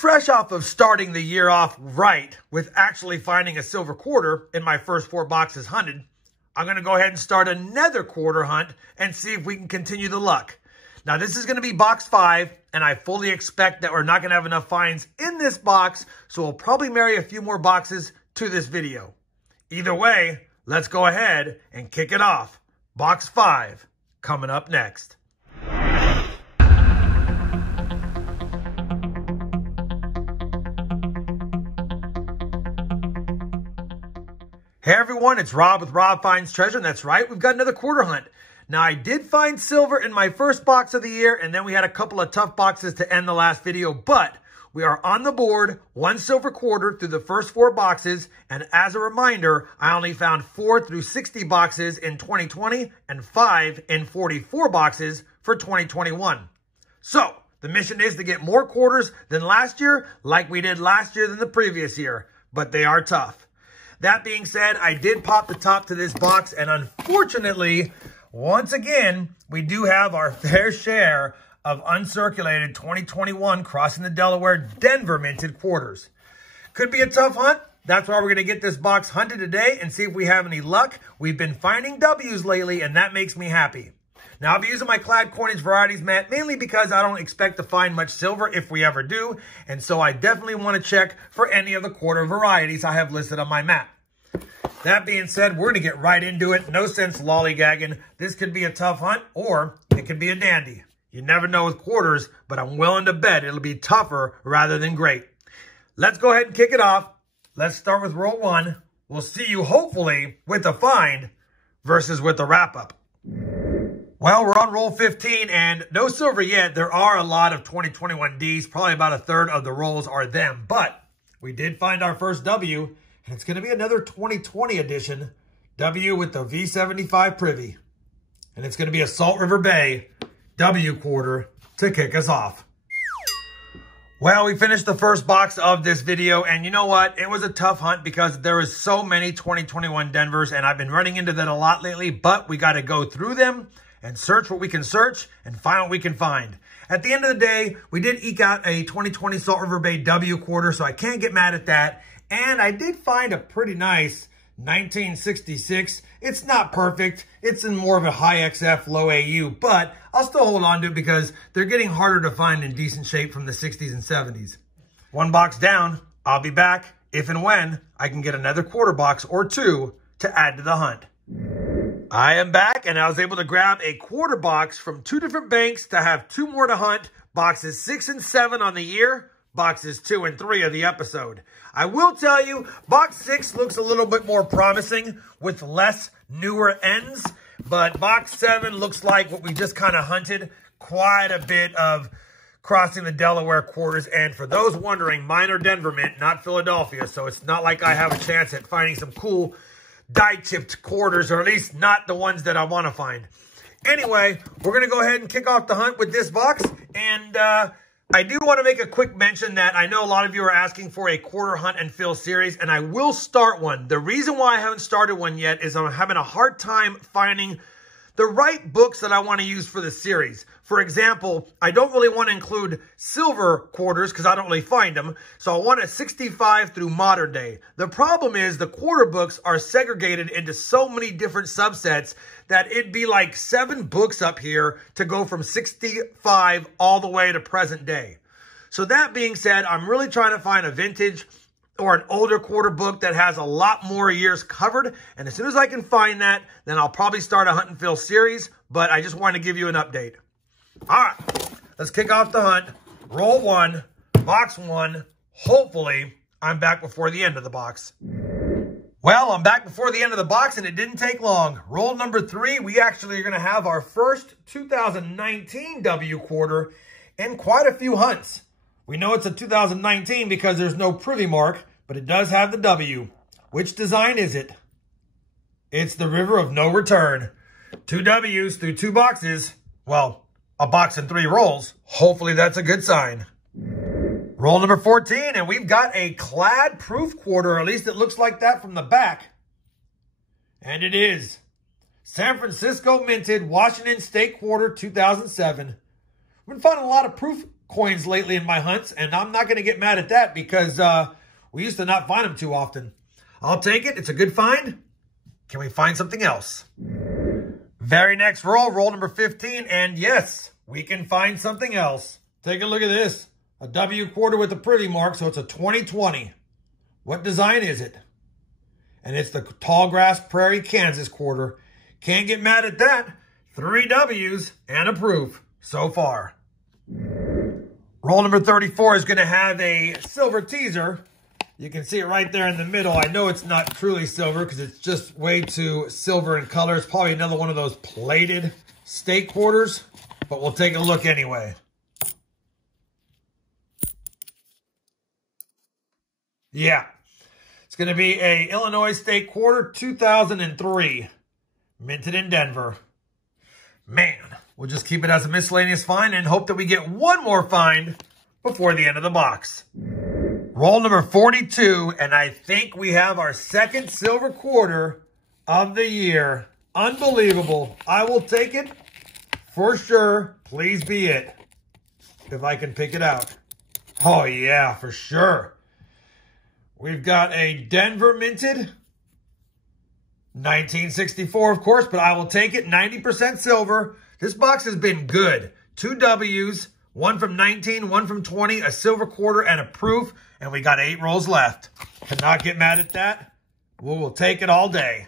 Fresh off of starting the year off right with actually finding a silver quarter in my first 4 boxes hunted, I'm going to go ahead and start another quarter hunt and see if we can continue the luck. Now, this is going to be box 5, and I fully expect that we're not going to have enough finds in this box, so we'll probably marry a few more boxes to this video. Either way, let's go ahead and kick it off. Box 5 coming up next. Hey everyone, it's Rob with RobFindsTreasure, and that's right, we've got another quarter hunt. Now, I did find silver in my first box of the year, and then we had a couple of tough boxes to end the last video, but we are on the board, 1 silver quarter through the first 4 boxes, and as a reminder, I only found 4 through 60 boxes in 2020 and 5 in 44 boxes for 2021. So, the mission is to get more quarters than last year, like we did last year than the previous year, but they are tough. That being said, I did pop the top to this box, and unfortunately, once again, we do have our fair share of uncirculated 2021 crossing the Delaware Denver minted quarters. Could be a tough hunt. That's why we're going to get this box hunted today and see if we have any luck. We've been finding W's lately, and that makes me happy. Now, I'll be using my Clad Coins Varieties mat mainly because I don't expect to find much silver if we ever do. And so I definitely want to check for any of the quarter varieties I have listed on my map. That being said, we're going to get right into it. No sense lollygagging. This could be a tough hunt or it could be a dandy. You never know with quarters, but I'm willing to bet it'll be tougher rather than great. Let's go ahead and kick it off. Let's start with roll 1. We'll see you hopefully with a find versus with a wrap-up. Well, we're on roll 15, and no silver yet. There are a lot of 2021 Ds. Probably about a third of the rolls are them. But we did find our first W, and it's going to be another 2020 edition W with the V75 Privy. And it's going to be a Salt River Bay W quarter to kick us off. Well, we finished the first box of this video, and you know what? It was a tough hunt because there is so many 2021 Denvers, and I've been running into that a lot lately, but we got to go through them and search what we can search and find what we can find. At the end of the day, we did eke out a 2020 Salt River Bay W quarter, so I can't get mad at that. And I did find a pretty nice 1966. It's not perfect. It's in more of a high XF, low AU, but I'll still hold on to it because they're getting harder to find in decent shape from the 60s and 70s. 1 box down. I'll be back if and when I can get another quarter box or 2 to add to the hunt. I am back, and I was able to grab a quarter box from 2 different banks to have 2 more to hunt, boxes 6 and 7 on the year, boxes 2 and 3 of the episode. I will tell you, box 6 looks a little bit more promising with less newer ends, but box 7 looks like what we just kind of hunted, quite a bit of crossing the Delaware quarters. And for those wondering, mine are Denver mint, not Philadelphia, so it's not like I have a chance at finding some cool die-chipped quarters, or at least not the ones that I want to find. Anyway, we're going to go ahead and kick off the hunt with this box, and I do want to make a quick mention that I know a lot of you are asking for a quarter hunt and fill series, and I will start one. The reason why I haven't started one yet is I'm having a hard time finding the right books that I want to use for the series. For example, I don't really want to include silver quarters because I don't really find them. So I want a 65 through modern day. The problem is the quarter books are segregated into so many different subsets that it'd be like 7 books up here to go from 65 all the way to present day. So that being said, I'm really trying to find a vintage or an older quarter book that has a lot more years covered. And as soon as I can find that, then I'll probably start a hunt and fill series. But I just wanted to give you an update. All right, let's kick off the hunt. Roll 1, box 1. Hopefully, I'm back before the end of the box. Well, I'm back before the end of the box, and it didn't take long. Roll number 3, we actually are going to have our first 2019 W quarter and quite a few hunts. We know it's a 2019 because there's no privy mark, but it does have the W. Which design is it? It's the River of No Return. 2 W's through 2 boxes. Well, a box and 3 rolls. Hopefully that's a good sign. Roll number 14, and we've got a clad proof quarter, or at least it looks like that from the back. And it is. San Francisco minted Washington State quarter 2007. We've been finding a lot of proof coins lately in my hunts, and I'm not going to get mad at that because we used to not find them too often. I'll take it. It's a good find. Can we find something else? Very next roll, roll number 15, and yes, we can find something else. Take a look at this. A W quarter with a privy mark, so it's a 2020. What design is it? And it's the Tallgrass Prairie, Kansas quarter. Can't get mad at that. 3 W's and a proof so far. Roll number 34 is going to have a silver teaser. You can see it right there in the middle. I know it's not truly silver because it's just way too silver in color. It's probably another one of those plated steak quarters, but we'll take a look anyway. Yeah, it's going to be a Illinois steak quarter, 2003, minted in Denver. Man, we'll just keep it as a miscellaneous find and hope that we get one more find before the end of the box. Roll number 42, and I think we have our second silver quarter of the year. Unbelievable. I will take it for sure. Please be it. If I can pick it out. Oh, yeah, for sure. We've got a Denver minted. 1964, of course, but I will take it. 90% silver. This box has been good. 2 W's, one from 19, one from 20, a silver quarter, and a proof. And we got 8 rolls left. Cannot get mad at that. We will take it all day.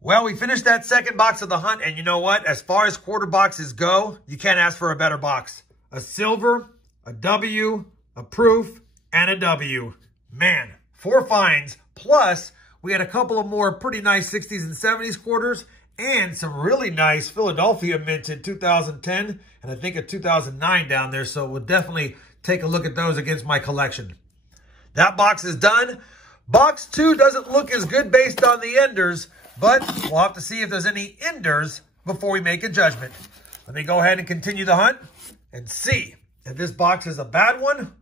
Well, we finished that second box of the hunt. And you know what? As far as quarter boxes go, you can't ask for a better box. A silver, a W, a proof, and a W. Man, 4 finds. Plus, we had a couple of more pretty nice 60s and 70s quarters. And some really nice Philadelphia minted 2010. And I think a 2009 down there. So we'll definitely take a look at those against my collection. That box is done. Box 2 doesn't look as good based on the enders, but we'll have to see if there's any enders before we make a judgment. Let me go ahead and continue the hunt and see if this box is a bad one,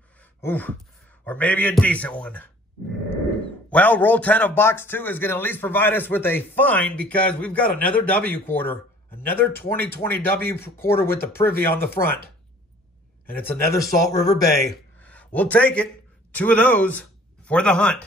or maybe a decent one. Well, roll 10 of box 2 is going to at least provide us with a find because we've got another W quarter, another 2020 W quarter with the privy on the front. And it's another Salt River Bay. We'll take it. 2 of those for the hunt.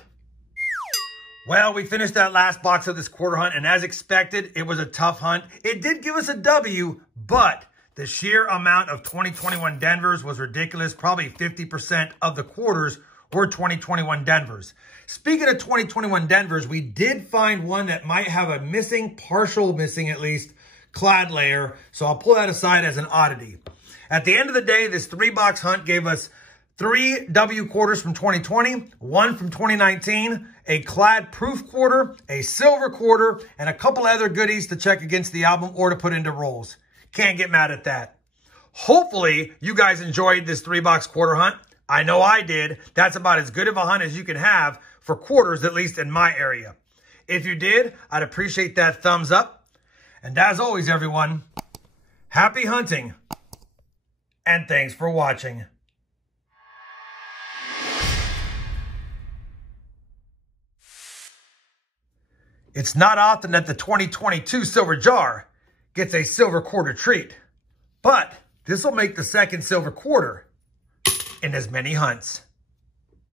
Well, we finished that last box of this quarter hunt, and as expected, it was a tough hunt. It did give us a W, but the sheer amount of 2021 Denvers was ridiculous. Probably 50% of the quarters were 2021 Denvers. Speaking of 2021 Denvers, we did find one that might have a partial missing at least, clad layer. So I'll pull that aside as an oddity. At the end of the day, this 3-box hunt gave us 3 W quarters from 2020, 1 from 2019, a clad proof quarter, a silver quarter, and a couple other goodies to check against the album or to put into rolls. Can't get mad at that. Hopefully, you guys enjoyed this 3-box quarter hunt. I know I did. That's about as good of a hunt as you can have for quarters, at least in my area. If you did, I'd appreciate that thumbs up. And as always, everyone, happy hunting, and thanks for watching. It's not often that the 2022 silver jar gets a silver quarter treat, but this will make the second silver quarter in as many hunts.